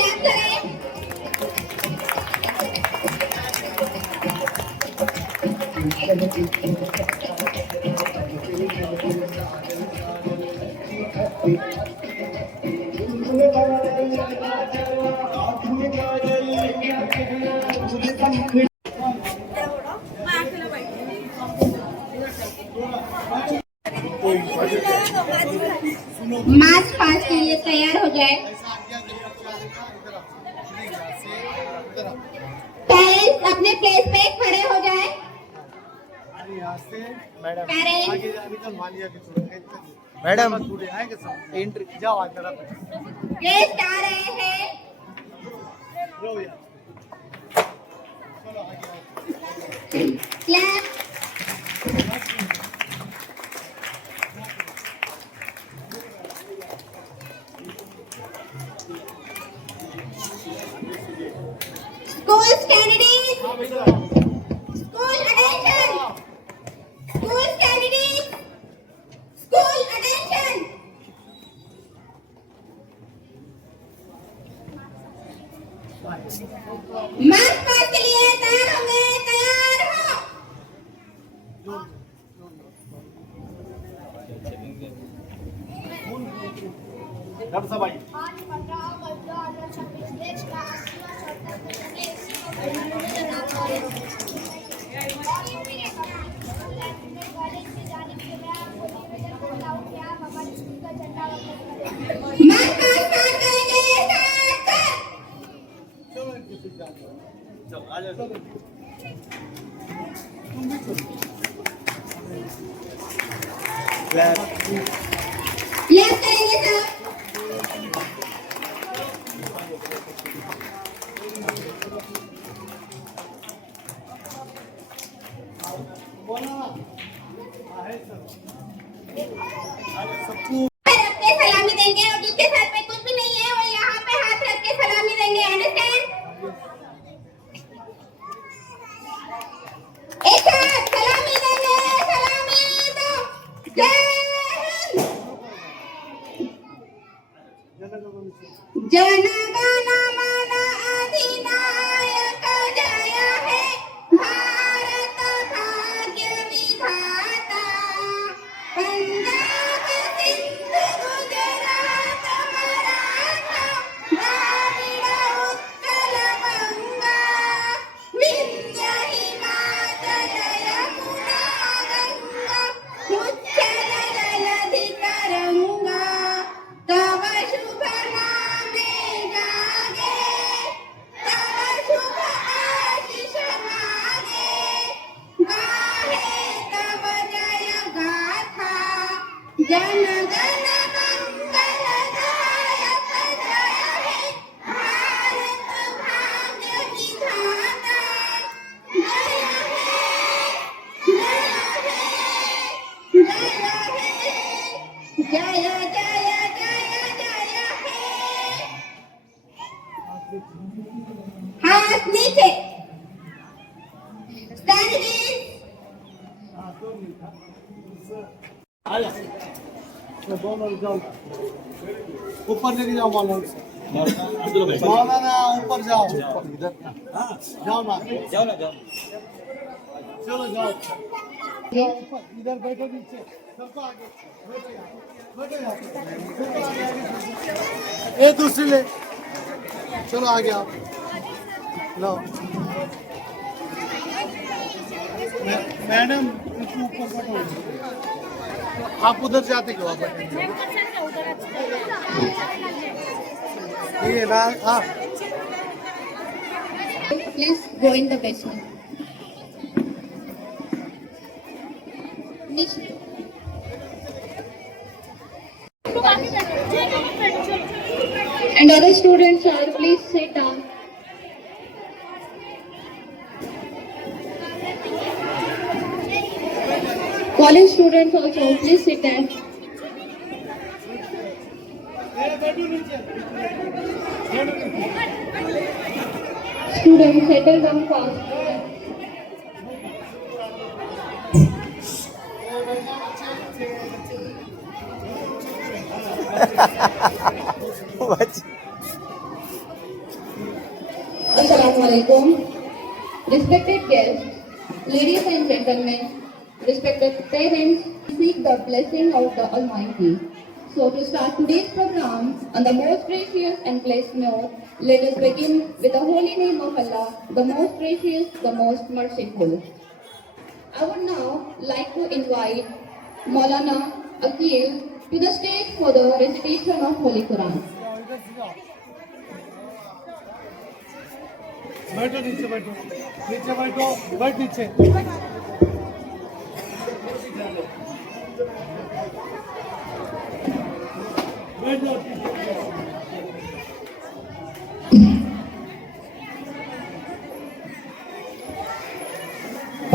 Clap करें। March past के लिए तैयार हो जाए। पेरेंट्स अपने प्लेस पे खड़े हो जाए। मैडम एंट्री जाओ गेस्ट आ रहे हैं। Clap. School candidates, school attention, school candidates, school attention. March past के लिए तैयार होंगे, तैयार हो। क्लैप करेंगे सब। अपने सलामी देंगे और जिसके सर पे कुछ भी नहीं है वो यहाँ पे हाथ रख के सलामी देंगे। अंडरस्टैंड? एक साथ सलामी देंगे। सलामी दो। जय हिंद। जन गण मन अधिनायक जय हे भारत भाग्य विधाता। पंजाब सिंध गुजरात मराठा द्राविड़ उत्कल गंगा विंध्य हिमाचल यमुना गंगा उच्चल जलधि तरंगा। तव शुभ नामे जागे, तव शुभ आशीष मागे। गाहे तव जय गाथा, जन गण मंगल दायक जय हे भारत भाग्य विधाता। जय हे, जय हे, जय हे, जय जय जय जय हे। हाथ नीचे। Stand in. ऊपर लेके जाओ मौलाना ऊपर जाओ इधर जाओ ना जाओ चलो जाओ इधर बैठो नीचे सबको आगे बैठो ये दूसरी ले चलो आगे आप लो मैडम ऊपर बैठो आप उधर जाते क्यों आप ये ना हाँ Please go in the basement. And other students are please sit down. College students also please sit down. Students settle down fast. Assalamualaikum. Respected guests, ladies and gentlemen, respected parents, seek the blessing of the Almighty. So to start today's program on the most gracious and blessed note, let us begin with the holy name of Allah, the most gracious, the most merciful. I would now like to invite Maulana Akil to the stage for the recitation of Holy Quran. बैठो नीचे बैठो नीचे बैठो बैठ नीचे बैठ जाओ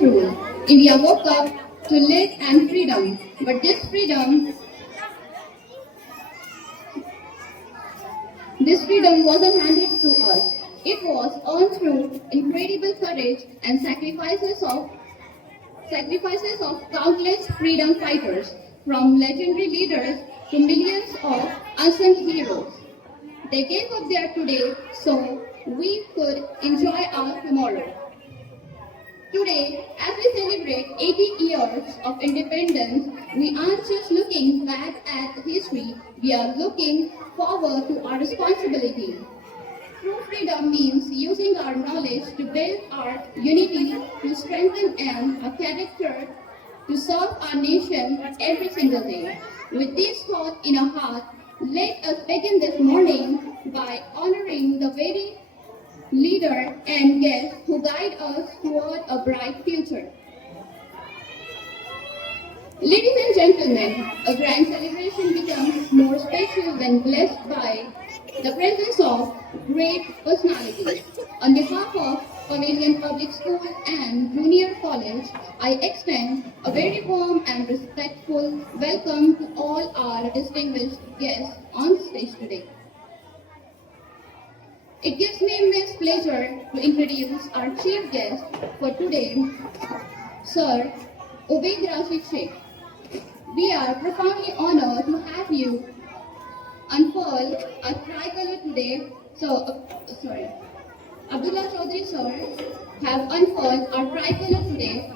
Rule. India woke up to live and freedom, but this freedom wasn't handed to us. It was earned through incredible courage and sacrifices of countless freedom fighters, from legendary leaders to millions of unsung heroes. They gave up their today so we could enjoy our tomorrow. Today, as we celebrate 80 years of independence, we aren't just looking back at history, we are looking forward to our responsibility. True freedom means using our knowledge to build our unity, to strengthen our character, to serve our nation every single day. With this thought in our heart, let us begin this morning by honoring the very leader and guest who guide us toward a bright future. Ladies and gentlemen, a grand celebration becomes more special when blessed by the presence of great personalities. On behalf of Pavilion Public School and Junior College, I extend a very warm and respectful welcome to all our distinguished guests on stage today. It gives me immense pleasure to introduce our chief guest for today, Sir Ubaid Rashid Sheikh. We are profoundly honored to have you unfurl a tricolor today. Abdullah Chaudhary sir have unfurled our tricolor today.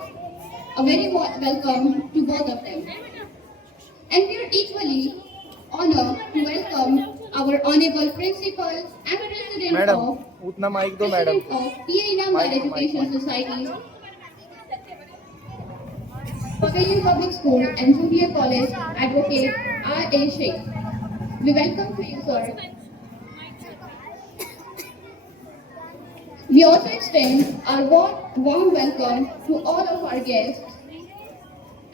A very warm welcome to both of them. And we are equally honored to welcome our honorable principal and president of PA Inamdar Education Society, Pavilion Public School and Junior College, Advocate R.A. Sheikh. We welcome to you, sir. We also extend our warm welcome to all of our guests.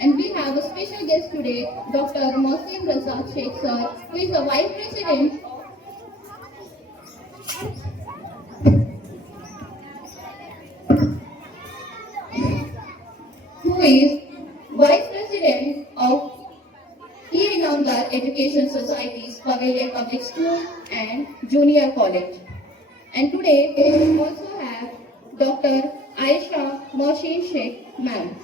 And we have a special guest today, Dr. Mohsin Razak Sheikh sir, who is the Vice President of PA Inamdar Education Society's Pavilion Public School and Junior College. And today we also have Dr. Aisha Mohsin Sheikh ma'am.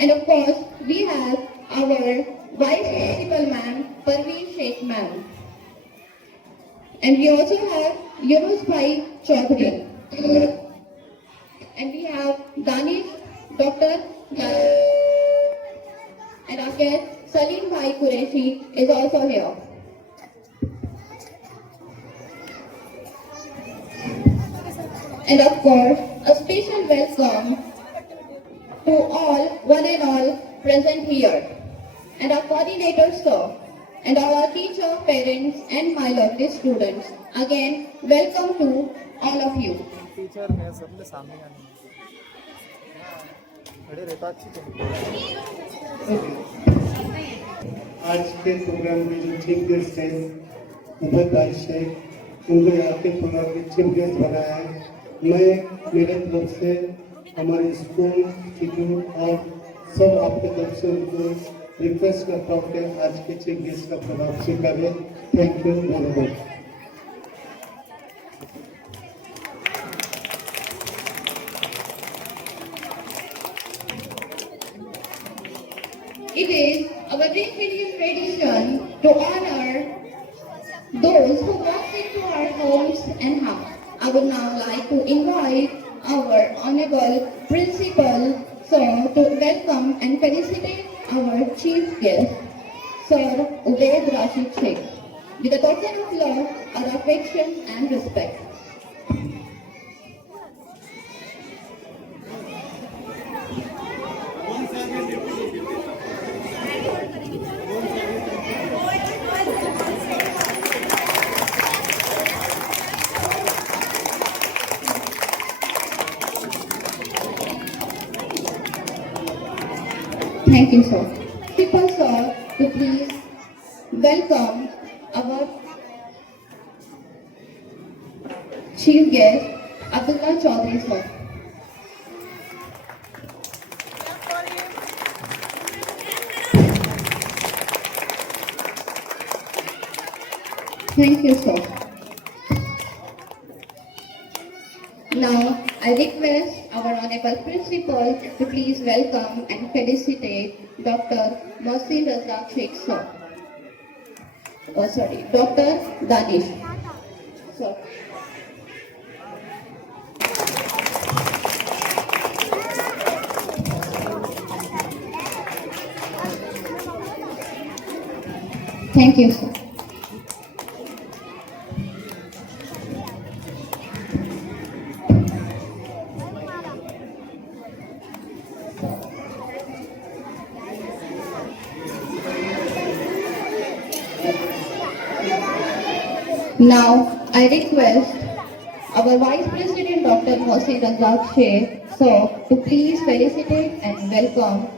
And of course, we have our Vice Principal ma'am, Parveen Sheikh ma'am. And we also have Yunus Bhai Chaudhary. And we have Danish, Dr. And our guest, Salim Bhai Qureshi, is also here. And of course, a special welcome to all, one and all present here, and our coordinators, sir, and our teacher, parents, and my lovely students. Again, welcome to all of you. Teacher ने सबके सामने आने खड़े रहता अच्छी आज के programme में जो चीफ गेस्ट हैं उपाध्याय शेख, उनको यहाँ के प्रोग्राम के चीफ गेस्ट बनाया है। मैं मेरे तरफ से हमारे स्कूल टीचर और सब आपके तरफ से उनको रिक्वेस्ट करता हूँ कि आज के चीफ गेस्ट का प्रोग्राम स्वीकारें। Thank you very much. It is our great Indian tradition to honor those who walk into our homes and house. I would now like to invite our honorable principal, sir, to welcome and felicitate our chief guest, Sir Ubaid Rashid Sheikh, with a token of love, our affection and respect. Thank you, sir. People, sir, to please welcome our chief guest, Abdullah Chaudhary, sir. Thank you, sir. Now, I request our honorable principal to please welcome and felicitate Dr. Mohsin Razak Sheikh, sir. Dr. Danish, sir. Thank you, sir. Now, I request our Vice President Dr. Mohsin Razak Sheikh, sir, to please felicitate and welcome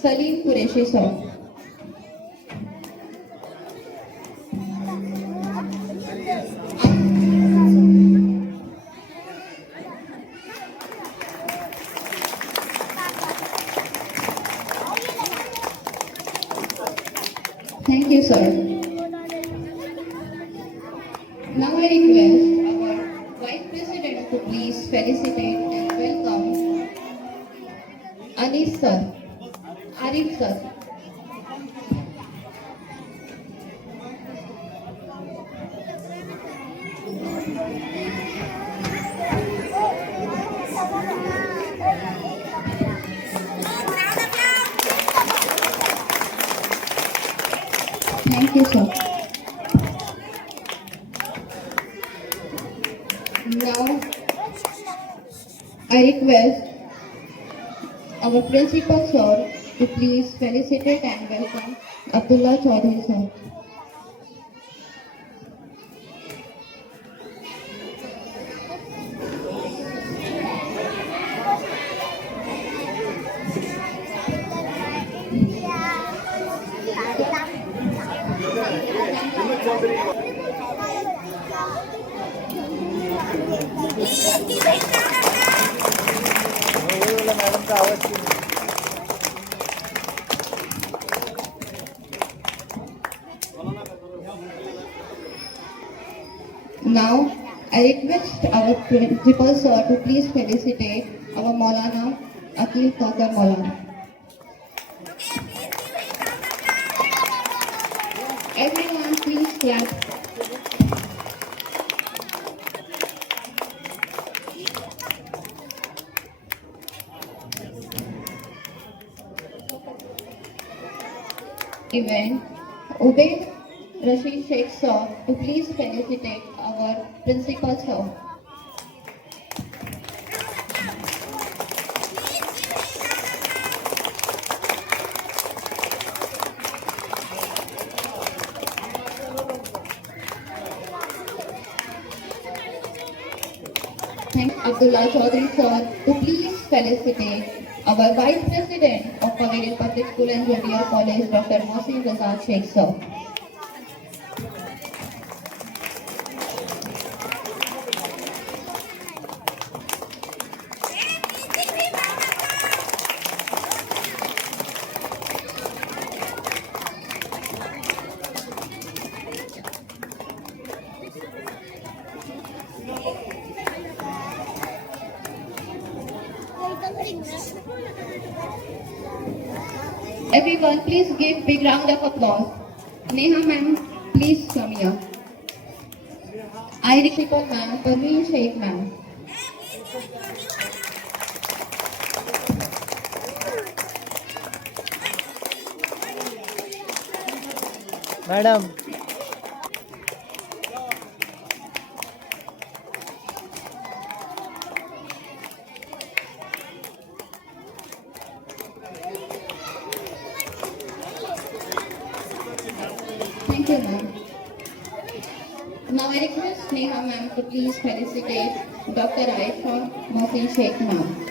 Salim Qureshi, sir. Thank you, sir. Now I request our Vice President to please felicitate and welcome Anis sir, Arif sir. Thank you, sir. Now, I request our principal, sir, to please felicitate and welcome Abdullah Chaudhary, sir. Madam का आवाज क्यों नहीं? Now, I request our principal, sir, to please felicitate our Maulana Akil Kakar Maulana. Everyone, please clap. Event, Ubaid Rashid Sheikh, sir, to please felicitate our principal, sir. thank Abdullah Chaudhary sir to please felicitate our Vice President of Pavilion Public School and Junior College, Dr. Mohsin Razak Sheikh sir. Everyone, please give big round of applause. Neha ma'am, please come here. I Principal ma'am, Parveen Sheikh ma'am. Madam Thank you ma'am. Now I request Neha ma'am to please felicitate Dr. Aisha Mohsin Sheikh ma'am.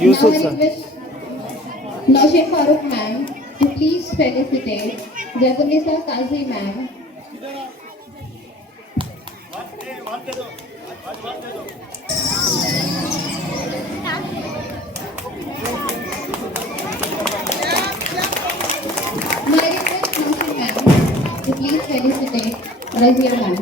Yusuf Now I sir request Naushad Farooq ma'am to please felicitate Jagunisa Kazi ma'am. Now I request Naushad ma'am to please felicitate Razia ma'am.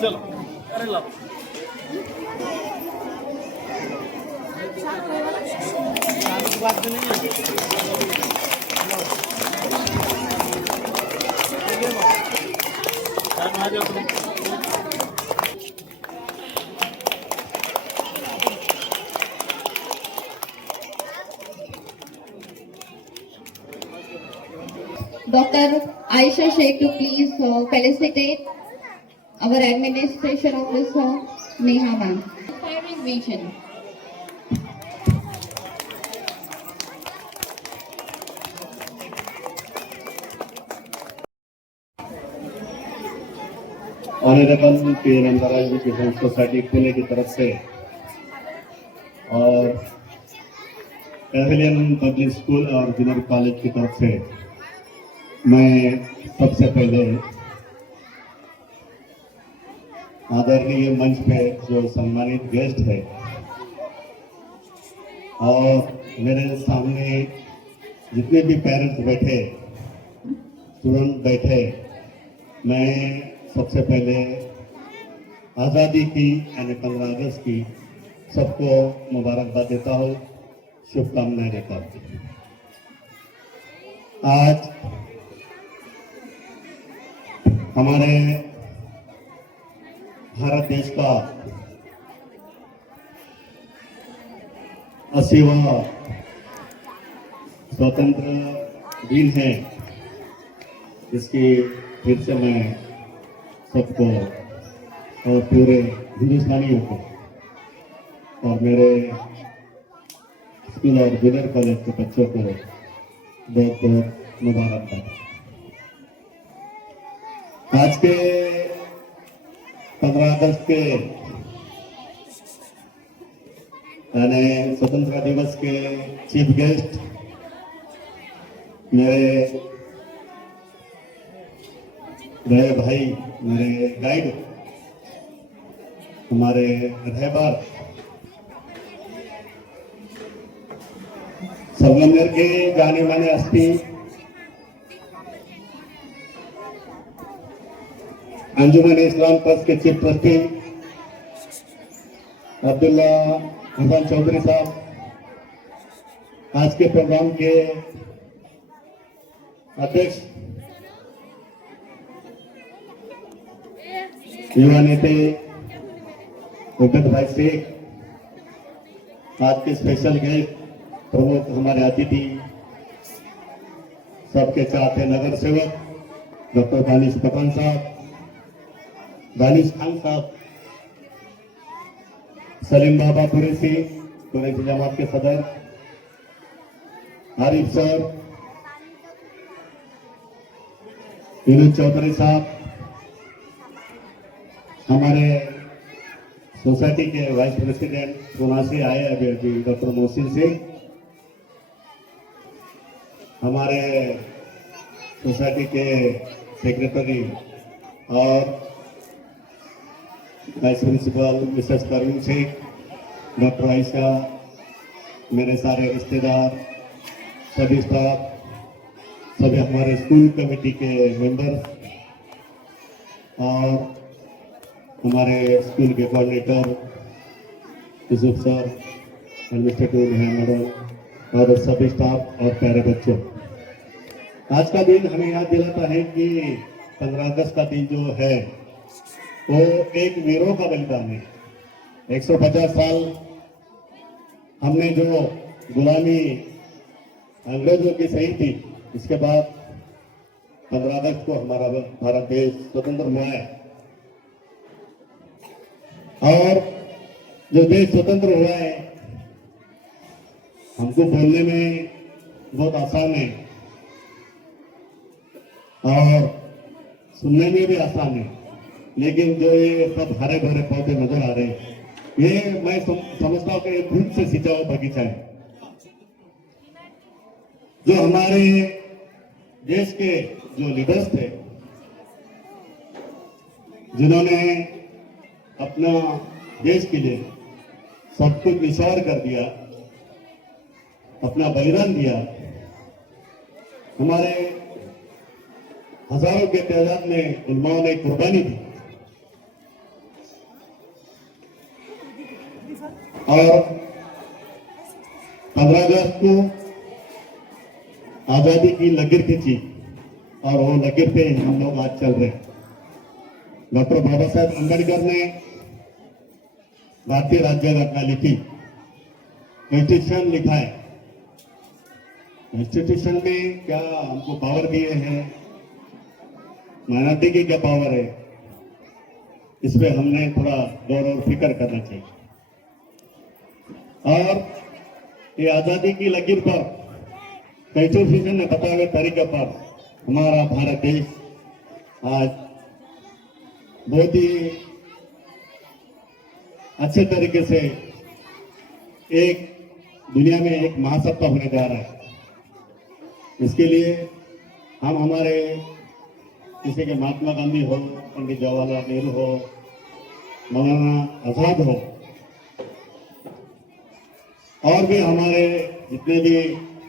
चलो अरे ला बात तो नहीं है Dr. Aisha Sheikh to please felicitate our administration officer Neha ma'am. Inspiring vision. Honourable PM education society Pune की तरफ से और पैवेलियन पब्लिक स्कूल और जूनियर कॉलेज की तरफ से मैं सबसे पहले आदरणीय मंच पे जो सम्मानित गेस्ट है और मेरे सामने जितने भी पेरेंट्स बैठे, स्टूडेंट बैठे, मैं सबसे पहले आज़ादी की यानी 15 अगस्त की सबको मुबारकबाद देता हूँ, शुभकामनाएं देता हूँ। आज हमारे भारत देश का 80वां स्वतंत्र दिन है, इसकी फिर से मैं सबको और पूरे हिंदुस्तानियों को और मेरे स्कूल और जूनियर कॉलेज के बच्चों को बहुत बहुत मुबारकबाद। आज के 15 अगस्त के यानी स्वतंत्रता दिवस के चीफ गेस्ट मेरे रहे भाई, मेरे गाइड, हमारे रहबर संगमनेर के जाने माने हस्ती अंजुमन इस्लाम ट्रस्ट के चीफ ट्रस्टी अब्दुल्ला हसन चौधरी साहब, आज के प्रोग्राम के अध्यक्ष युवा नेता उपेंद्र भाई शेख, आज के स्पेशल गेस्ट प्रमुख हमारे अतिथि, सबके चाहते नगर सेवक डॉक्टर दानिश पठान साहब, दानिश खान साहब, सलीम बाबा कुरैशी जमात के सदर, आरिफ सर, विनोद चौधरी साहब, हमारे सोसाइटी के वाइस प्रेसिडेंट पुणे से आए अभी डॉक्टर मोहसिन सिंह, हमारे सोसाइटी के सेक्रेटरी और vice principal Mrs Parveen Shaikh, doctor Ayesha, मेरे सारे रिश्तेदार, सभी स्टाफ, सभी हमारे स्कूल कमेटी के मेंबर और हमारे स्कूल के coordinator Yusuf sir, administrative madam और सभी स्टाफ और प्यारे बच्चों, आज का दिन हमें याद दिलाता है कि 15 अगस्त का दिन जो है वो एक वीरों का बलिदान है। 150 साल हमने जो गुलामी अंग्रेजों की सही थी, इसके बाद 15 अगस्त को हमारा भारत देश स्वतंत्र हुआ है और जो देश स्वतंत्र हुआ है हमको बोलने में बहुत आसान है और सुनने में भी आसान है, लेकिन जो ये सब हरे भरे पौधे नजर आ रहे हैं, ये मैं समझता हूँ कि धूप से सिंचा हुआ बगीचा है। जो हमारे देश के जो लीडर्स थे, जिन्होंने अपना देश के लिए सब कुछ निछावर कर दिया, अपना बलिदान दिया, हमारे हजारों के तादाद में उलमाओं ने कुर्बानी दी और 15 अगस्त को आजादी की लकीर खींची और वो लकीर पे हम लोग आज चल रहे हैं। डॉक्टर बाबा साहेब अम्बेडकर ने भारतीय राज्य घटना लिखी, कॉन्स्टिट्यूशन लिखा है। कॉन्स्टिट्यूशन में क्या हमको पावर दिए हैं, माइनॉरिटी की क्या पावर है, इस पे हमने थोड़ा गौर और फिक्र करना चाहिए। और ये आजादी की लकीर पर कॉन्स्टिट्यूशन ने बताए हुए तरीके पर हमारा भारत देश आज बहुत ही अच्छे तरीके से एक दुनिया में एक महासत्ता होने जा रहा है। इसके लिए हम हमारे जैसे कि महात्मा गांधी हो, पंडित जवाहरलाल नेहरू हो, मौलाना आजाद हो और भी हमारे जितने भी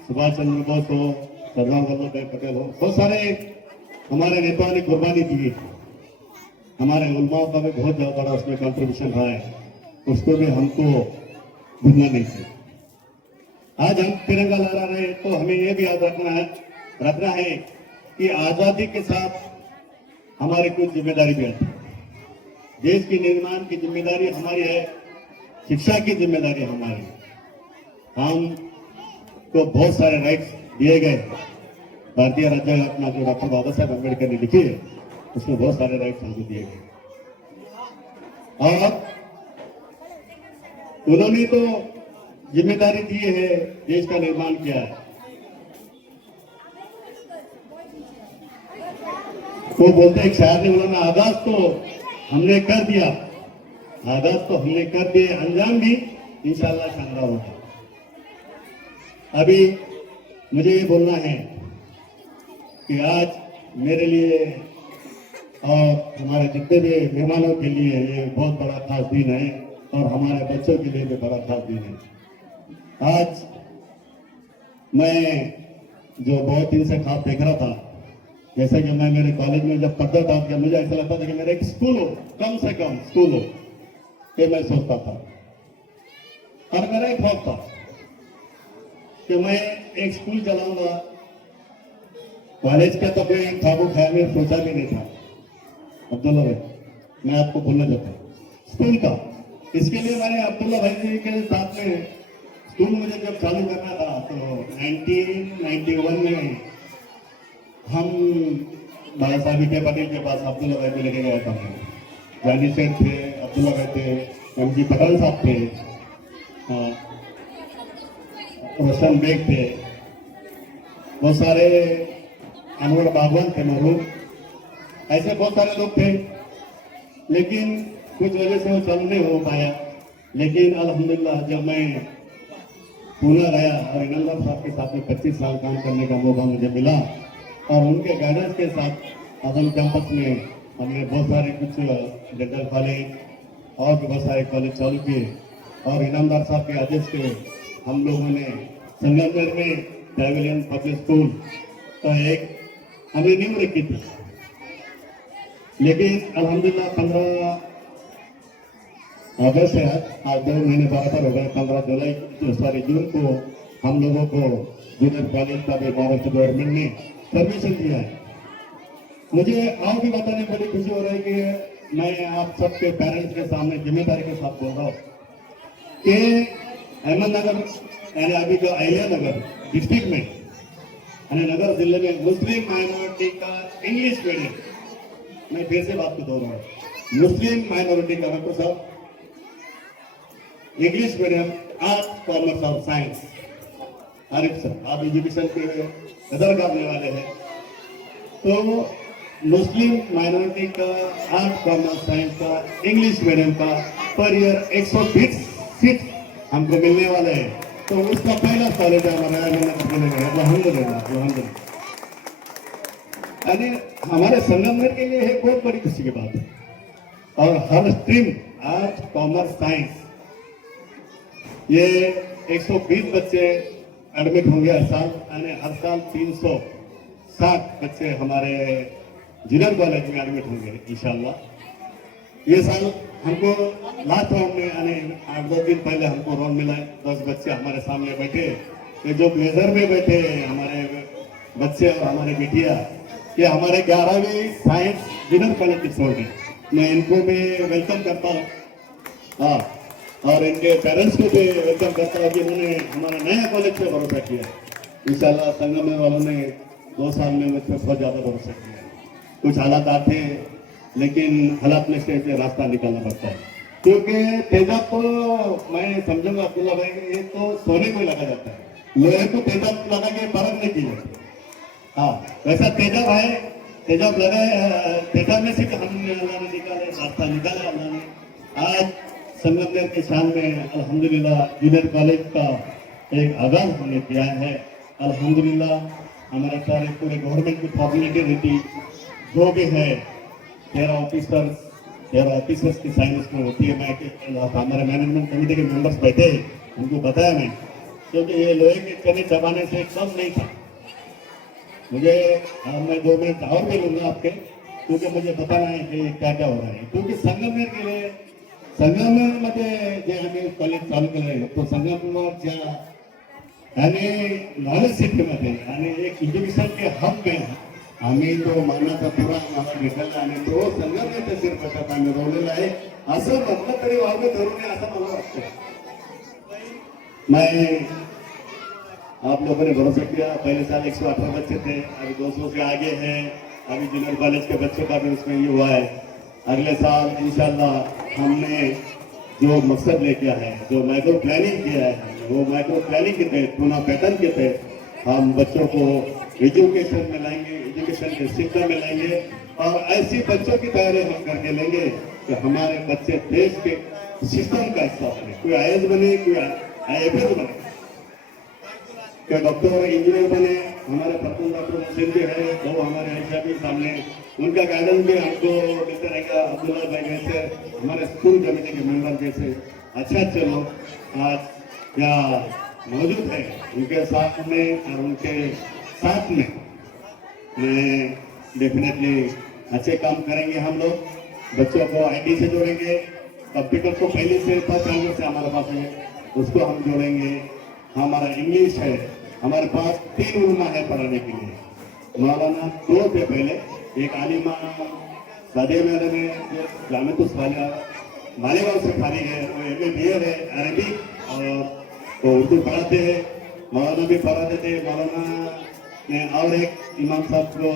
सुभाष चंद्र बोस हो, सरदार वल्लभ भाई पटेल हो, बहुत सारे हमारे नेताओं ने कुर्बानी दी। हमारे उलमाओं का भी बहुत ज्यादा बड़ा उसमें कंट्रीब्यूशन रहा है, उसको भी हमको भूलना नहीं चाहिए। आज हम तिरंगा लहरा रहे हैं तो हमें यह भी याद रखना है कि आजादी के साथ हमारी कुछ जिम्मेदारी भी है। देश की निर्माण की जिम्मेदारी हमारी है, शिक्षा की जिम्मेदारी हमारी है। हम को बहुत सारे राइट्स दिए गए। भारतीय राज्य घटना जो डॉक्टर बाबा साहेब अम्बेडकर ने लिखी है, उसमें बहुत सारे राइट्स हमको दिए गए और उन्होंने तो जिम्मेदारी दी है, देश का निर्माण किया है। वो बोलते एक शायर ने बोला ना, आगाज तो हमने कर दिया, आगाज तो हमने कर दिए, अंजाम भी इंशाल्लाह शानदार होगा। अभी मुझे ये बोलना है कि आज मेरे लिए और हमारे जितने भी मेहमानों के लिए ये बहुत बड़ा खास दिन है और हमारे बच्चों के लिए भी बड़ा खास दिन है। आज मैं जो बहुत दिन से ख्वाब देख रहा था, जैसे कि मैं मेरे कॉलेज में जब पढ़ता था कि मुझे ऐसा लगता था कि मेरा एक स्कूल हो, कम से कम स्कूल हो, ये मैं सोचता था। और मेरा एक ख्वाब था कि मैं एक स्कूल चलाऊंगा। कॉलेज का तो कोई ख्वाबो ख्याल में सोचा भी नहीं था। अब्दुल्ला भाई, मैं आपको बोलना चाहता हूँ स्कूल का। इसके लिए मैंने अब्दुल्ला भाई जी के साथ में स्कूल मुझे जब चालू करना था तो 1991 में हम बाबा साहब विखे पाटिल के पास अब्दुल्ला भाई को लेके गया था। जानी सेठ थे, अब्दुल्ला भाई थे, एम.जी. पटेल साहब थे, रोशन बेग थे, बहुत सारे अनवर बागवान थे, मरूम, ऐसे बहुत सारे लोग थे। लेकिन कुछ वजह से वो चालू नहीं हो पाया। लेकिन अल्हम्दुलिल्लाह जब मैं पूना गया और इनामदार साहब के साथ में 25 साल काम करने का मौका मुझे मिला और उनके गाइडेंस के साथ आजम कैंपस में हमने बहुत सारे कुछ डेंटल कॉलेज और भी बहुत सारे कॉलेज चालू किए। और इनामदार साहब के आदेश पे हम लोगों ने संगमनेर में ट्रेवलियन पब्लिक स्कूल का एक हमने नींव रखी थी। लेकिन अल्हम्दुलिल्लाह 15 अगस्त है, आज 2 महीने बराबर हो गए। 15 जुलाई जून को हम लोगों को जूनियर कॉलेज का भी महाराष्ट्र गवर्नमेंट ने परमिशन दिया है। मुझे और भी बताने में बड़ी खुशी हो रही है कि मैं आप सबके पेरेंट्स के सामने जिम्मेदारी के साथ बोल रहा हूँ कि अहमदनगर यानी अभी जो अहिल्या नगर डिस्ट्रिक्ट में यानी नगर जिले में मुस्लिम माइनॉरिटी का इंग्लिश मीडियम, मैं फिर से बात को दोहरा रहा हूँ, मुस्लिम माइनॉरिटी का डॉक्टर साहब इंग्लिश मीडियम आर्ट कॉमर्स और साइंस। आरिफ सर, आप एजुकेशन के कदर करने वाले हैं, तो मुस्लिम माइनॉरिटी का आर्ट कॉमर्स साइंस का इंग्लिश मीडियम का पर ईयर 120 सीट हमको मिलने वाले हैं। तो उसका पहला कॉलेज है हमारा अल्हम्दुलिल्लाह। यानी हमारे संगमनेर के लिए है बहुत बड़ी खुशी की बात है। और हर स्ट्रीम आर्ट कॉमर्स साइंस ये 120 बच्चे एडमिट होंगे हर साल, यानी हर साल 360 बच्चे हमारे जूनियर कॉलेज में एडमिट होंगे इंशाल्लाह। ये साल हमको लास्ट राउंड में यानी 8-10 दिन पहले हमको राउंड मिला है। 10 बच्चे हमारे सामने बैठे, ये जो ब्लेजर में बैठे हमारे बच्चे और हमारी बेटियां, ये हमारे 11वीं साइंस जूनियर कॉलेज के स्टूडेंट हैं। मैं इनको भी वेलकम करता हूँ, हाँ, और इनके पेरेंट्स को भी वेलकम करता हूँ कि उन्होंने हमारा नया कॉलेज पे भरोसा किया। इंशाल्लाह संगमनेर वालों ने 2 साल में मुझ पर बहुत ज़्यादा भरोसा किया। कुछ हालात आते हैं लेकिन हालात में से रास्ता निकालना पड़ता है, क्योंकि तेजाब को मैं समझूंगा अब्दुल्ला भाई, ये तो सोने को लगा जाता है, लोहे को तेजाब लगा के परख नहीं की जाती। हाँ, वैसा तेजाब है, तेजाब लगा है, तेजाब में से हमने अल्लाह ने निकाले, रास्ता निकाला अल्लाह ने। आज संगमनेर के शान में अल्हम्दुलिल्लाह जूनियर कॉलेज का एक आगाज हमने किया है। अल्हम्दुलिल्लाह हमारे सारे पूरे गवर्नमेंट की फॉर्मेलिटी रहती जो भी है 13 ऑफिसर्स की साइन उसमें होती है। मैं हमारे मैनेजमेंट कमेटी के मेंबर्स बैठे हैं, उनको बताया मैं, क्योंकि ये लोहे के चने चबाने से कम नहीं था। मुझे मैं 2 मिनट और भी लूंगा आपके, क्योंकि मुझे बताना है कि क्या क्या हो रहा है। क्योंकि संगमनेर के लिए संगमनेरमध्ये जे आम्ही कॉलेज चालू केलं आहे तो संगमनेरच्या आणि नॉलेज सिटीमध्ये आणि एक एज्युकेशन के हब में आम्ही तो मानाचा पुरा आम्हाला भेटलेला आणि तो संगमनेरच्या शिरपटात आम्ही रोवलेला आहे असं म्हटलं तरी वावगे धरून आहे असं मला वाटतं। मैं आप लोगों ने भरोसा किया, पहले साल 118 बच्चे थे, अभी 200 से आगे हैं। अभी जूनियर कॉलेज के बच्चों का भी उसमें ये हुआ है। अगले साल इंशाल्लाह हमने जो मकसद लेके आए हैं, जो माइक्रो प्लानिंग किया है, वो माइक्रो प्लानिंग के तहत पूना पैटर्न के तहत हम बच्चों को एजुकेशन में लाएंगे, एजुकेशन के सिस्टम में लाएंगे और ऐसी बच्चों की तैयारी हम करके लेंगे कि हमारे बच्चे देश के सिस्टम का हिस्सा बने, कोई IAS बने, कोई IFS बने, कोई डॉक्टर इंजीनियर बने। हमारे प्रथम डॉक्टर मुस्लिम भी है, वो हमारे ऐसा भी सामने उनका गाइडेंस भी हमको मिलता रहेगा। अब्दुल्ला भाई जैसे हमारे स्कूल कमेटी के मेंबर जैसे अच्छे लोग आज या मौजूद है उनके साथ में और उनके साथ में मैं डेफिनेटली अच्छे काम करेंगे। हम लोग बच्चों को आईटी से जोड़ेंगे, कंप्यूटर को पहले से 5 साल से हमारे पास है उसको हम जोड़ेंगे। हमारा इंग्लिश है, हमारे पास 3 उलमा है पढ़ाने के लिए। मौलाना 2 थे पहले, एक आलिमा सादिया मैडम है जामिया मालेगांव से खाली है, वो MA BA है अरबिक और वो उर्दू पढ़ाते हैं। मौलाना भी पढ़ाते थे। मौलाना ने और एक इमाम साहब को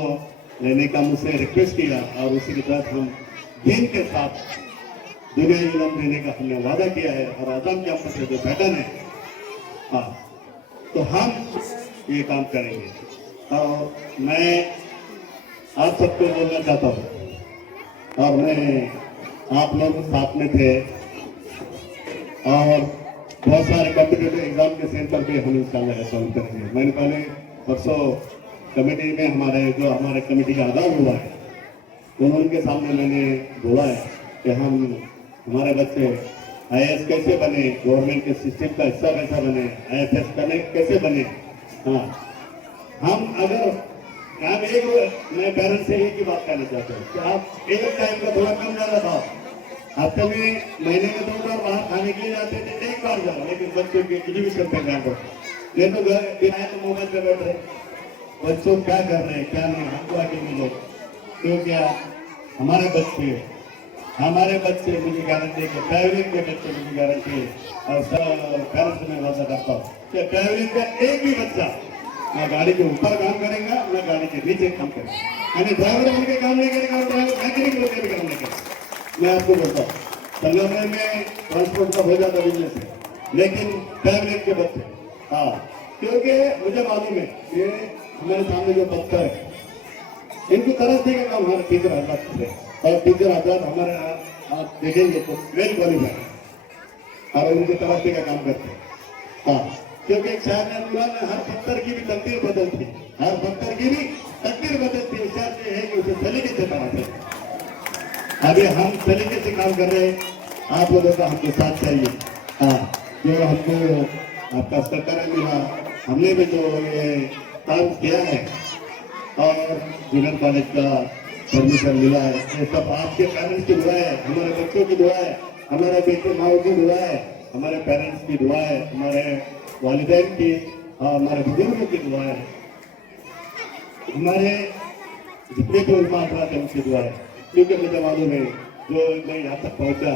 लेने का मुझसे रिक्वेस्ट किया और उसी के तहत हम दिन के साथ दुनिया इल्म देने का हमने वादा किया है। और आजम कैंपस से जो पैटर्न है, हाँ, तो हम ये काम करेंगे। और मैं आप सबको बोलना चाहता हूँ, और मैं आप लोग साथ में थे और बहुत सारे कॉम्पिटिटिव एग्जाम के सेंटर पे हम इंशाल्लाह काम करेंगे। मैंने पहले परसों कमेटी में हमारे कमेटी का आगाज हुआ है, उनके सामने मैंने बोला है कि हमारे बच्चे IAS कैसे बने, गवर्नमेंट के सिस्टम का हिस्सा कैसा बने, IFS कैसे बने। हाँ, मैं पेरेंट्स से एक ही बात कहना चाहता हूँ कि आप एक टाइम का थोड़ा कम ज्यादा था, हफ्ते में महीने में 2 बार बाहर खाने के लिए जाते थे, 1 बार जाओ, लेकिन बच्चों के एजुकेशन पे ध्यान दो। ये तो घर तो मोबाइल पे बैठ रहे, बच्चों क्या कर रहे हैं क्या नहीं, हमको आगे मिलो। तो क्या हमारे बच्चे मुझे गारंटी है, ट्रैवलिंग के बच्चे मुझे गारंटी है, और पेरेंट्स में वादा करता हूँ कि ट्रैवलिंग का एक भी बच्चा ना गाड़ी के ऊपर काम करेगा ना गाड़ी के नीचे काम करेगा, यानी ड्राइवर बनके काम नहीं करेगा और ड्राइवर मैकेनिक बनके भी काम नहीं करेगा। मैं आपको बोलता हूँ, संगमरमर में ट्रांसपोर्ट का हो जाता बिजनेस है, लेकिन ट्रैवलिंग के बच्चे, हाँ, क्योंकि मुझे मालूम है ये हमारे सामने जो पत्थर है इनको तरह से काम हमारे टीचर आजाद थे, और टीचर आजाद हमारे आप देखेंगे तो वेल क्वालिफाइड और उनके तरह से काम करते हैं। हाँ, क्योंकि एक शायर ने बोला ना, हर पत्थर की भी तकदीर बदलती, हर पत्थर की भी तकदीर बदलती। शायर ये है कि उसे सलीके से बनाते। अभी हम सलीके से काम कर रहे हैं, आप लोगों का हमको साथ चाहिए। हाँ, जो हमको आपका सरकार मिला, हमने भी जो ये काम किया है और जूनियर कॉलेज का परमिशन मिला है, ये सब आपके पेरेंट्स की दुआ है, हमारे बच्चों की दुआ है, हमारे बेटे माओ की दुआ है, हमारे पेरेंट्स की दुआ है, हमारे वालिदैन की और हमारे बुजुर्गों की दुआ है, हमारे जितने भी उलमा हजरात हैं उनकी दुआ है। क्योंकि मुझे मालूम है जो मैं यहाँ तक पहुँचा,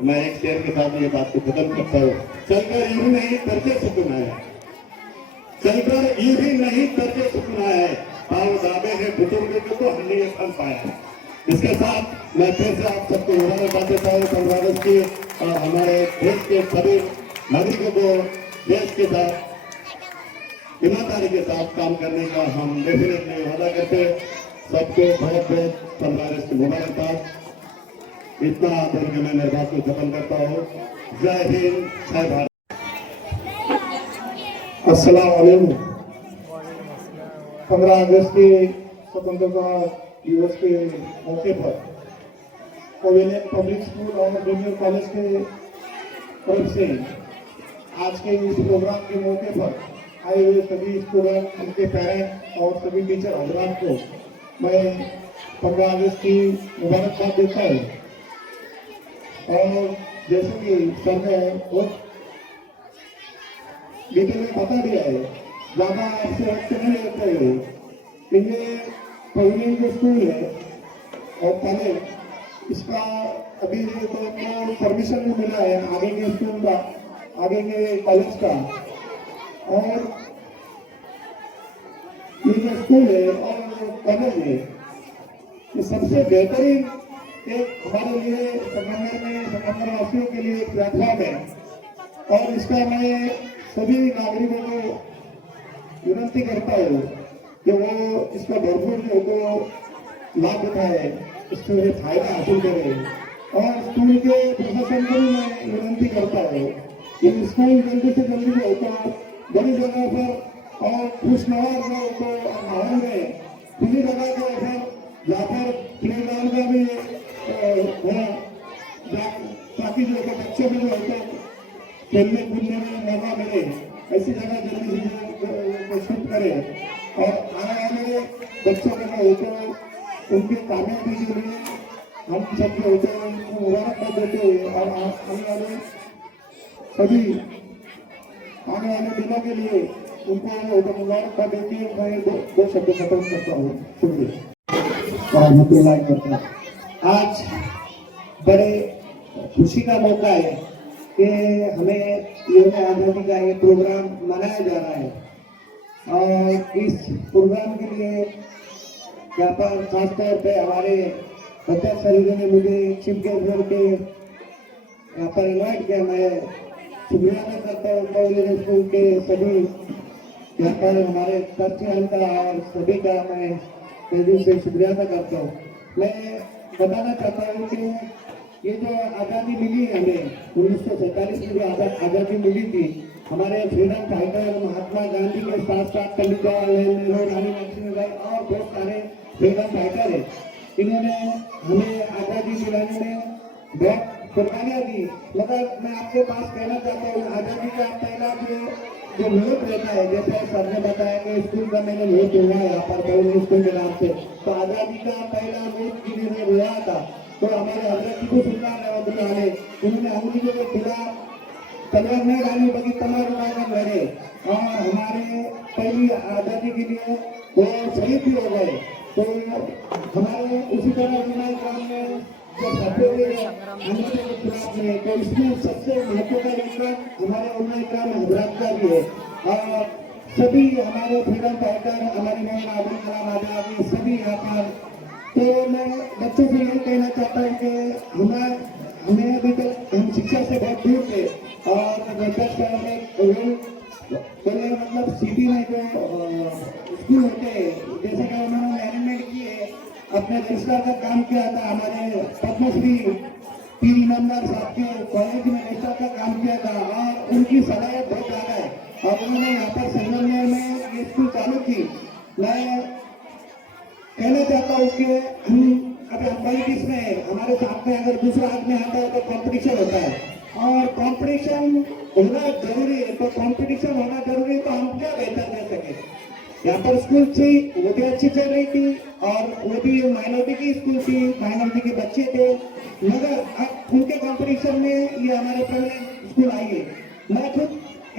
मैं एक शेर के साथ ये बात को खत्म करता हूँ। चलकर यूं नहीं करके सुकून आया, चलकर यूं ही नहीं करके सुकून आया है, पाँव दाबे हैं बुजुर्गों को तो हमने ये फल पाया है। इसके साथ मैं फिर से आप सबको मुबारकबाद देता हूँ कांग्रेस की, और हमारे देश के सभी नागरिकों को देश के साथ ईमानदारी के साथ काम करने का हम डेफिनेटली वादा करते हैं। सबको बहुत बहुत कांग्रेस की मुबारकबाद। इतना बोल के मैं मेरे बात को खत्म करता हूँ। जय हिंद, जय भारत। अस्सलाम वालेकुम। 15 अगस्त की स्वतंत्रता दिवस के मौके पर कोविलियन पब्लिक स्कूल और जूनियर कॉलेज के तरफ से आज के इस प्रोग्राम के मौके पर आए हुए सभी स्टूडेंट, उनके पेरेंट्स और सभी टीचर हजरात को मैं 15 अगस्त की मुबारकबाद देता हूँ। और जैसे कि सर ने बहुत डिटेल में बता दिया है, ज्यादा आपसे वक्त नहीं लेते हुए कि ये पहले जो स्कूल है और कॉलेज, इसका अभी तो परमिशन भी मिला है आगे के स्कूल का, आगे के कॉलेज का। और ये जो स्कूल है और कॉलेज है, ये सबसे बेहतरीन एक हमारे लिए संगमरमर वासियों के लिए एक प्लेटफॉर्म है। और इसका मैं सभी नागरिकों को विनती करता हूँ कि वो इसका भरपूर जो तो लाभ उठाए, इससे फायदा हासिल करे। और स्कूल के प्रशासन को भी मैं विनती करता हूँ कि स्कूल जल्दी से जल्दी जो होता बड़ी जगह पर और खुशनवार जो होता माहौल में खुली जगह जो है जहाँ पर प्ले ग्राउंड का भी हो, ताकि जो बच्चों में जो होता खेलने कूदने में मौका मिले। ऐसी जगह जल्दी से शिफ्ट करें और आने वाले बच्चों के लिए तो उनके कामयाबी के लिए हम सब जो होते हैं उनको मुबारकबाद देते हैं और आने वाले सभी आने वाले दिनों के लिए उनको मुबारकबाद देती है। मैं दो शब्द खत्म करता हूँ। शुक्रिया। आज बड़े खुशी का मौका है कि हमें यौम आज़ादी का ये प्रोग्राम मनाया जा रहा है और इस प्रोग्राम के लिए यहाँ पर खासतौर पे हमारे अध्यक्ष सर ने मुझे चीफ गेस्ट के यहाँ पर इन्वाइट किया। मैं शुक्रिया अदा करता हूँ कॉलेज स्कूल के सभी यहाँ पर हमारे ट्रस्टियों का और सभी का मैं दिल से शुक्रिया अदा करता हूँ। मैं बताना चाहता हूँ कि ये जो आज़ादी मिली हमें 1947 में जो आज़ादी मिली थी, हमारे फ्रीडम फाइटर महात्मा गांधी के साथ साथ पंडित जवाहरलाल नेहरू, रानी लक्ष्मीबाई और बहुत सारे फ्रीडम फाइटर है। इन्होंने हमें आज़ादी दिलाने में बहुत कुर्बानियाँ दी। मगर मैं आपके पास कहना चाहता हूँ आज़ादी का पहला जो मुहूर्त रहता है, जैसे सर ने बताया कि स्कूल का मैंने मुहूर्त हुआ है यहाँ पर स्कूल के नाम से, तो आज़ादी का पहला मुहूर्त जिन्होंने हुआ था तो हमारे हजरत टीपू सुल्तान रहमतुल्लाह अलैह, उन्होंने अंग्रेजों के खिलाफ तलवार नहीं डाली बल्कि तलवार उठाकर लड़े और हमारे पहली आज़ादी के लिए वो शहीद भी हो गए। तो हमारे उसी तरह उन्होंने काम में जब करते हुए अंग्रेजों के खिलाफ में, तो इसमें सबसे महत्व का योगदान हमारे उन्होंने काम हजरत का भी है और सभी हमारे फ्रीडम फाइटर हमारे मौलाना अबुल कलाम आज़ाद सभी यहाँ पर। तो मैं बच्चों से यही कहना चाहता हूँ कि हमें अभी तक हम शिक्षा से बहुत दूर थे और बोले मतलब सिटी में जो स्कूल होते हैं, जैसे कि उन्होंने मैनेजमेंट किए, अपने रजिस्ट्रार का काम किया था, हमारे पद्मश्री पीर इनामदार साहब के कॉलेज में रजिस्ट्रार का काम किया था और उनकी सलाहियत बहुत ज़्यादा है और उन्होंने यहाँ पर संगमनेर में ये स्कूल चालू की। मैं कहना चाहता हूँ कि हम अभी पॉलिटिक्स में हमारे साथ में अगर दूसरा आदमी आता है तो कंपटीशन होता है और कंपटीशन होना जरूरी है। तो कंपटीशन होना जरूरी है तो हम क्या बेहतर कर सके। यहाँ पर स्कूल थी वो भी अच्छी चल रही थी और वो भी माइनॉरिटी की स्कूल थी, माइनॉरिटी के बच्चे थे, मगर अब उनके कंपटीशन में ये हमारे प्रिविलेज स्कूल आई है। मैं खुद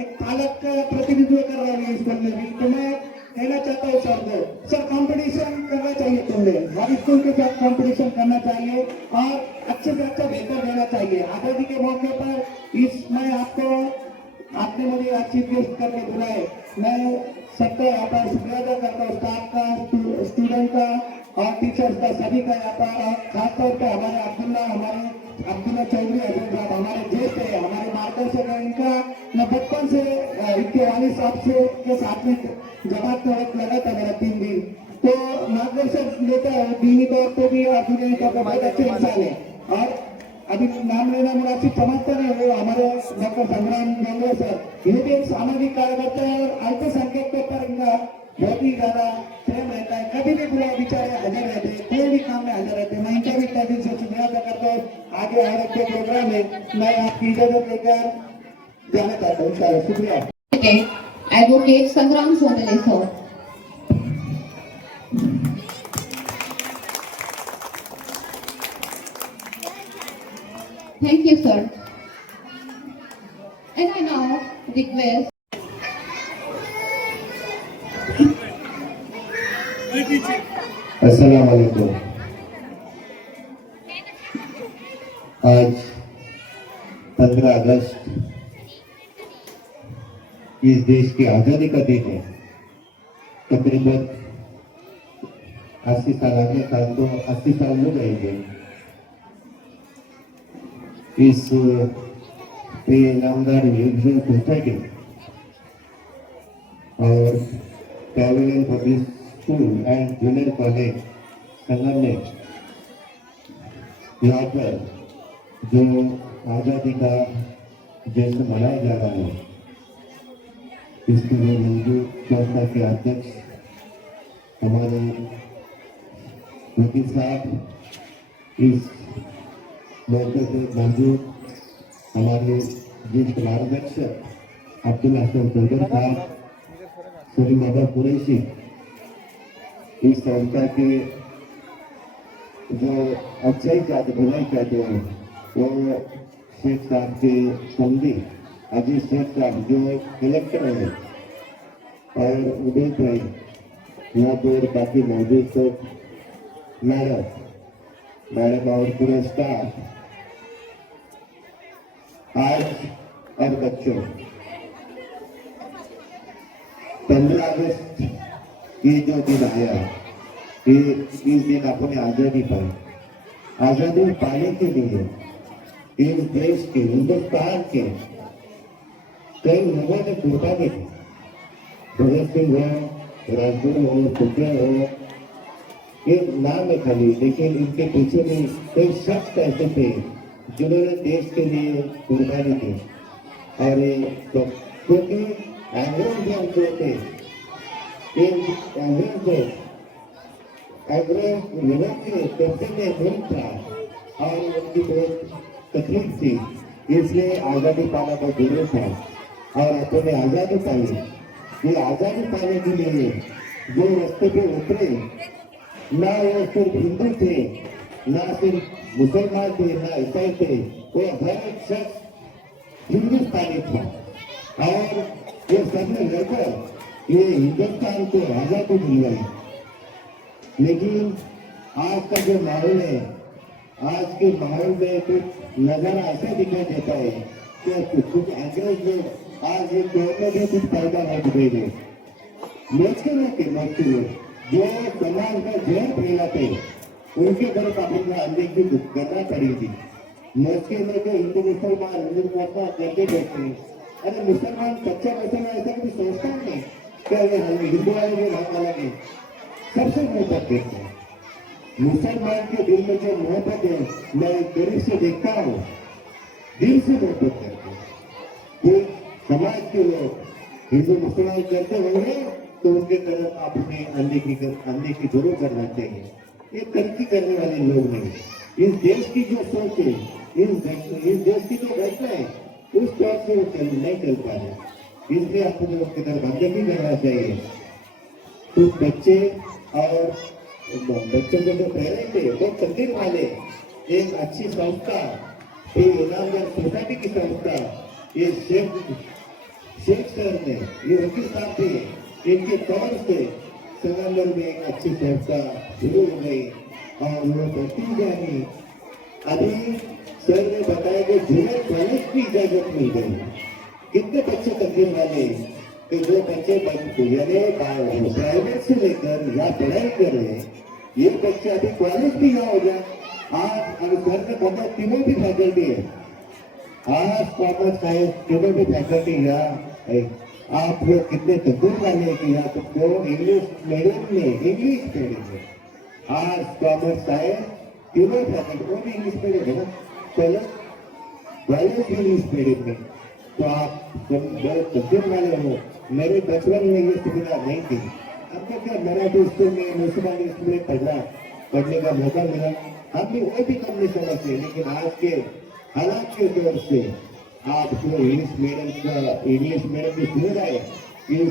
एक पालक का प्रतिनिधित्व कर रहा हूँ स्कूल में भी, तो मैं कहना चाहता हूँ सर को, सर कंपटीशन करना चाहिए, तुमने हर स्कूल के साथ कंपटीशन करना चाहिए और अच्छे से अच्छा बेहतर देना चाहिए। आज़ादी के मौके पर इसमें आपने मुझे आज चीफ गेस्ट करके बुलाए, मैं सबका यहाँ पर शुक्रिया अदा करता हूँ, स्टाफ का, स्टूडेंट का और टीचर्स का, सभी का यहाँ पर। और खासतौर पर हमारे अब्दुल्ला चौधरी हजरत साहब हमारे ज्येष्ठ है, हमारे मार्गदर्शक है, इनका मैं बचपन से इनके वालिद साहब से के साथ में जमात का वक्त लगा था मेरा 3 दिन, तो मार्गदर्शक लेता है दीनी तौर पर भी और दुनिया तौर पर बहुत अच्छे इंसान है। और अभी नाम लेना मुनासिब समझता नहीं, वो हमारे डॉक्टर संग्राम गंगोर सर, ये भी एक सामाजिक कार्यकर्ता है और अल्पसंख्यक के ऊपर इनका बहुत ही ज्यादा प्रेम रहता है। कभी भी बुला बेचारे हाजिर रहते हैं, कोई भी काम में हाजिर रहते हैं। मैं इनका भी दिल से शुक्रिया अदा करता हूँ। आगे और अच्छे प्रोग्राम है, मैं आपकी इजाजत लेकर जाना चाहता हूँ। शुक्रिया। Advocate Sangram Sonale sir. Thank you, sir. And I now request अस्सलाम वालेकुम। आज 15 अगस्त इस देश की आजादी का दिन है। तकरीबन 80 साल आगे साल तो 80 साल हो जाएंगे इस इनामदार यूनिवर्सल सोसाइटी और pavilion public school and junior college Sangamner यहाँ पर जो आज़ादी का जश्न मनाया जा रहा है, इसके लिए मंजूर संस्था के अध्यक्ष हमारे वकील साहब, इस मौके पर मौजूद हमारे ज्येष्ठ मार्गदर्शक अब्दुल हसन चौधरी साहब, सलीम बाबा कुरैशी, इस संस्था के जो अच्छाई चाहते बुराई चाहते हैं वो शेख साहब के समझी अजीत शेख साहब जो कलेक्टर है और उदय भाई यहाँ पर बाकी मौजूद सब मैडम और पूरे स्टाफ आज और बच्चों 15 अगस्त ये जो दिन आया ये इस दिन अपने आजादी पाई। आजादी पाने के लिए इस देश के हिंदुस्तान के कई लोगों ने कुर्बानी दी। भगत सिंह हो, राजगुरु हो, सुखदेव हो, ये नाम है खाली, लेकिन इनके पीछे भी कई शख्स ऐसे थे जिन्होंने देश के लिए कुर्बानी दी। और ये तो क्योंकि अंग्रेज जो थे अंग्रेज लोगों के कब्जे में मुल्क था और उनकी बहुत तकलीफ थी, इसलिए आजादी पाना बहुत जरूरी था। और अपने आजादी पाई, ये आजादी पाने के लिए जो रास्ते पे उतरे, ना वो सिर्फ हिंदू थे, ना सिर्फ मुसलमान थे, ना ईसाई थे, वो हर एक शख्स हिंदुस्तानी था। और ये सबने लड़कर ये हिंदुस्तान को आजादी दिलवाई। लेकिन आज का जो माहौल है, आज के माहौल में कुछ नजारा ऐसा दिखाई देता है कि कुछ अंग्रेज लोग आज ये दौर में भी कुछ पैदा हो चुके हैं। मुश्किल जो समाज में जहर फैलाते उनके तरफ अपनी अनदेखी करना पड़ेगी। मुश्किल में जो हिंदू मुसलमान करके बैठे हैं, अरे मुसलमान कच्चा मुसलमान ऐसा कभी सोचता नहीं क्या ये हिंदू वाले भी हम अलग है, सबसे मोहब्बत करते हैं। मुसलमान के दिल में जो मोहब्बत है मैं गरीब से देखता हूँ, दिल से मोहब्बत करते हैं। कोई समाज के लोग हिंदू मुसलमान करते होंगे तो उनके तरफ अपने अनदेखी जरूर करना चाहिए। ये तरक्की करने वाले लोग नहीं, इस देश की जो सोच है, इस देश की जो घटना है उस तौर से वो नहीं चल पा रहे, इसलिए आपको जो उसके तरफ अनदेखी करना चाहिए। कुछ बच्चे और बच्चों को जो पेरेंट थे वो तकदीर वाले एक अच्छी संस्था, इनामदार सोसाइटी की संस्था, ये शेख सर ने ये उनकी साथ थे, इनके तौर से संगमरमर में एक अच्छी संस्था शुरू हो गई और वो बढ़ती जाएगी। अभी सर ने बताया कि जूनियर कॉलेज की इजाजत मिल गई। कितने बच्चे तकदीर वाले कि जो बच्चे यानी प्राइवेट से लेकर या पढ़ाई कर रहे हैं, ये बच्चे अभी कॉलेज भी यहाँ हो गया। आज अभी सर ने बताया तीनों भी फैकल्टी है, आर्ट्स कॉमर्स साइंस तीनों भी फैकल्टी यहाँ है। आप लोग कितने तकदीर वाले हैं कि यहाँ तुमको इंग्लिश मीडियम में, इंग्लिश मीडियम में आर्ट्स कॉमर्स साइंस तीनों फैकल्टी, वो भी इंग्लिश मीडियम है ना, चलो कॉलेज भी इंग्लिश मीडियम में। तो आप तुम बहुत तकदीर वाले हो। मेरे बचपन में ये सुविधा नहीं थी। हमको क्या मराठी स्कूल में, मुसलमान स्कूल में पढ़ने का मौका मिला, हम भी वो भी कम नहीं समझते। लेकिन आज के हालात के दौर से आपको इंग्लिश मीडियम की सुविधा है इस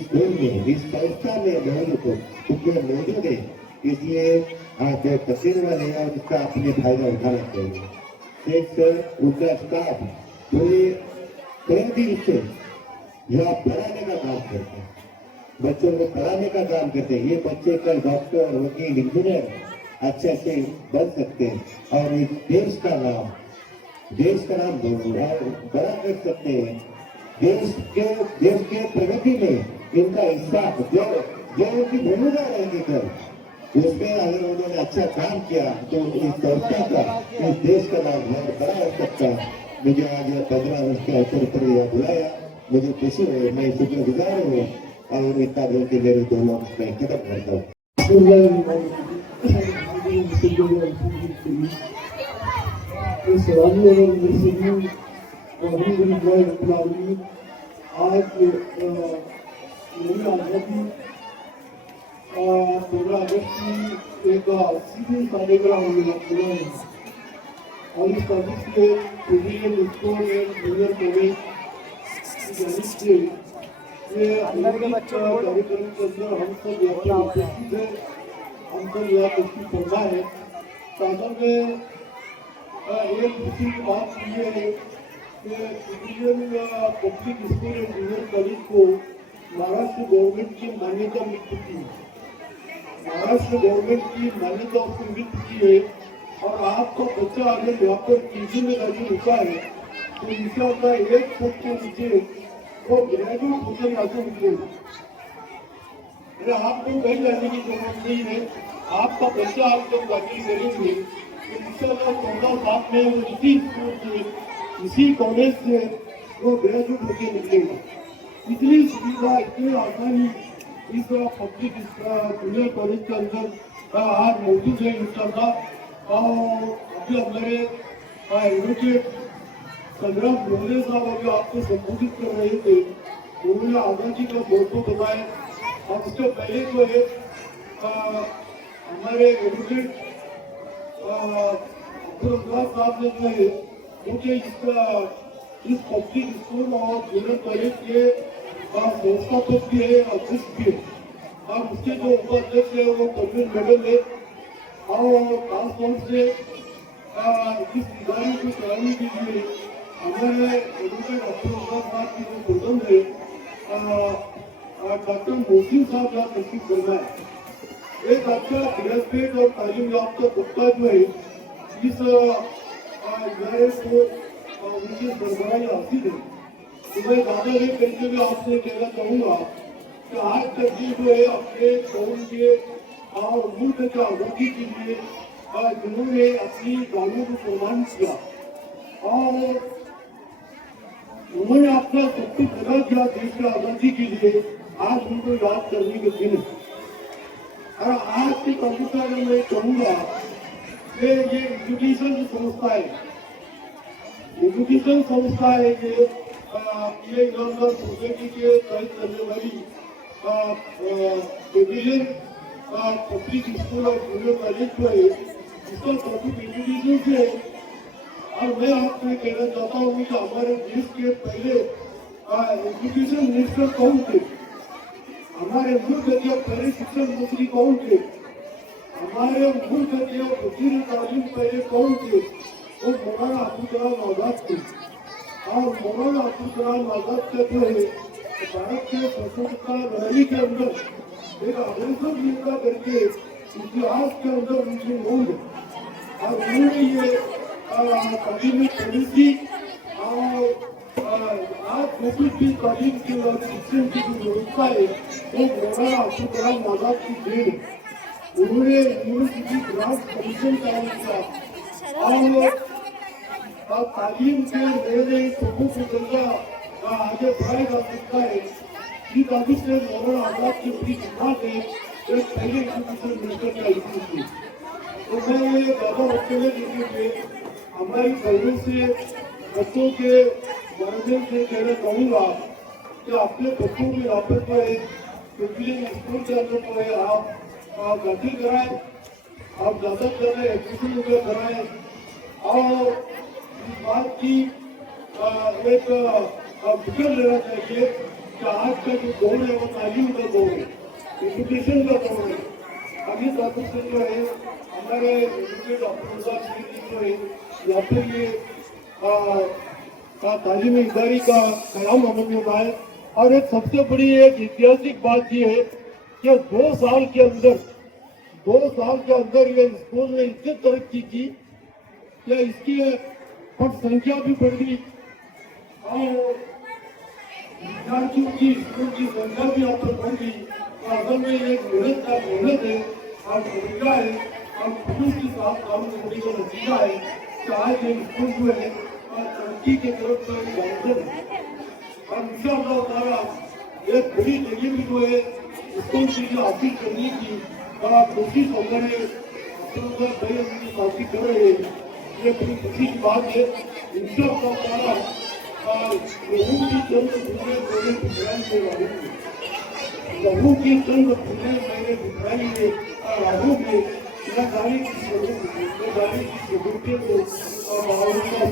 स्कूल में, इस संस्था में मौजूद है। इसलिए आप जो तकदीर वाले हैं उसका अपने फायदा उठाना चाहिए। शेख सर, उनका स्टाफ पूरे दिन से यहाँ पढ़ाने का काम करते हैं, बच्चों को पढ़ाने का काम करते हैं। ये बच्चे कल डॉक्टर, वकील, इंजीनियर अच्छे से बन सकते हैं और इस देश का नाम बड़ा कर सकते हैं। देश के प्रगति में इनका हिस्सा जो उनकी भूमिका रहेगी कल, उसमें अगर उन्होंने अच्छा काम किया तो इस संस्था का, इस देश का नाम बहुत बड़ा हो सकता है। मुझे आज 15 अगस्त के अवसर पर यह बुलाया, मुझे खुशी है, मैं शुक्रगुजार हूँ और इतना बोल के मेरे दोनों मैं खत्म करता हूँ। आज 15 अगस्त की एक सीधी कार्यक्रम और इस सर्विस के जूनियर कॉलेज जानी चाहिए। ये अंदर के बच्चों को कार्यक्रम के अंदर हम सब यहाँ पे उपस्थित है, हम सब यहाँ उपस्थित करना है। शासन में एक खुशी की बात ये है कि civilian public school and junior college को महाराष्ट्र गवर्नमेंट की मान्यता मिल चुकी है। महाराष्ट्र गवर्नमेंट की मान्यता उसको मिल चुकी है और आपका बच्चा अगर यहाँ पर पीजी में जाके रुका है तो इंशाअल्लाह एक फुट के नीचे वो ग्रेजुएट होकर यहाँ से निकलेगा। अरे आपको कहीं जाने की जरूरत नहीं है, आपका बच्चा आप जब दाखिल करेंगे तो इंशाअल्लाह 14 साल में वो इसी स्कूल से इसी कॉलेज से वो ग्रेजुएट होकर निकलेगा। इतनी सुविधा इतनी आसानी इस पब्लिक जूनियर कॉलेज के अंदर आज मौजूद है इंशाअल्लाह। और अभी हमारे एडवोकेट संग्राम मोहल्ले साहब अभी आपको संबोधित कर रहे थे, उन्होंने आजादी का बहुत बताया। और उसके पहले जो है हमारे एडवोकेट अब्दुल साहब ने जो है मुझे इस पब्लिक स्कूल और जूनियर कॉलेज के संस्थापक भी है, अध्यक्ष भी है और उसके जो उपाध्यक्ष है वो गोल्डन मेडल है। और खासतौर से इस इदारे की तैयारी के लिए हमारे एडवोकेट अब्दुल साहब की जो प्रोग्राम है डॉक्टर मोहसिन साहब यहाँ तस्वीर करना है। एक अच्छा ग्रेजुएट और तालीम याफ्ता तबका जो है इस इदारे को उनकी सरबराही हासिल है। तो मैं ज़्यादा नहीं कहते हुए आपसे कहना चाहूँगा कि आज तक जो है अपने कौम के और मुल्क के आजादी के लिए जिन्होंने अपनी जान को कुर्बान किया और उन्होंने अपना सब कुछ जगा दिया देश की आजादी के लिए, आज उनको याद करने के दिन है। और आज के कंप्यूटर में मैं कहूँगा कि ये एजुकेशन संस्था है, एजुकेशन संस्था है ये इनामदार सोसाइटी के तहत चलने वाली सिविलियन पब्लिक स्कूल और जूनियर कॉलेज जो है इसका टॉपिक एजुकेशन से है। और मैं आपको ये कहना चाहता हूँ कि हमारे देश के पहले एजुकेशन मिनिस्टर कौन थे, हमारे मुल्क के पहले शिक्षण मंत्री कौन थे, हमारे मुल्क के वजीर तालीम पहले कौन थे, वो मौलाना अब्दुल कलाम आजाद थे। और मौलाना अब्दुल कलाम आजाद का जो है भारत के स्वतंत्रता लड़ाई के अंदर एक आदर्शन निर्णय करके इतिहास के अंदर उनकी होंग और उन्होंने ये तालीमी पॉलिसी और आज कोविड की तालीम की और शिक्षण की जो व्यवस्था है वो मौलाना अब्दुल कलाम आजाद की देन है। उन्होंने यूनिवर्सिटी ग्रांट कमीशन कायम किया और तालीम के नए नए शोबों को दर्जा आगे बढ़ाया जा सकता है। इस आदि से मौलाना आजाद की बड़ी खिदमत है, एक पहले एजुकेशन मिनिस्टर का इशू थी। तो मैं ये ज़्यादा अकेले देखिए हमारी गवर्नमेंट से बच्चों के मैनेजमेंट से कहना चाहूँगा कि अपने बच्चों के यहाँ पर जो है सिविलियन स्कूल के अंदर जो है आप दाखिल कराएं, आप ज़्यादा से ज़्यादा एडमिशन वगैरह कराएं और इस बात की एक फिक्र लेना चाहिए कि आज का जो दौर है वो तालीम का दौर है, एजुकेशन का दौर है। अभी तारीख से जो है हमारे एजुकेट अब्दुल जो है यहाँ पर ये तालीमी इदारे का कयाम अमल में हुआ है। और एक सबसे बड़ी एक ऐतिहासिक बात ये है कि 2 साल के अंदर ये स्कूल ने इतनी तरक्की की कि इसकी पद संख्या भी बढ़ गई और विद्यार्थियों की स्कूल की संख्या भी यहाँ पर बढ़ गई। और अगर में एक मेहनत है और तरीका है और खुलूस के साथ काम करने का नतीजा है कि आज ये स्कूल जो है तरक्की की तरफ गामजन है। और इंशाअल्लाह ताला एक बड़ी जगह भी जो है स्कूल की जो हासिल करने की कोशिश हो रही है, हासिल कर रहे हैं, ये बड़ी खुशी की बात है। इंशाअल्लाह ताला लहू की चंद बूंदे मेरे दिखाएंगे राहू में, लहू की चंद बूंदे मेरे दिखाएंगे राहू में, न जाने की जरूरत को और उनका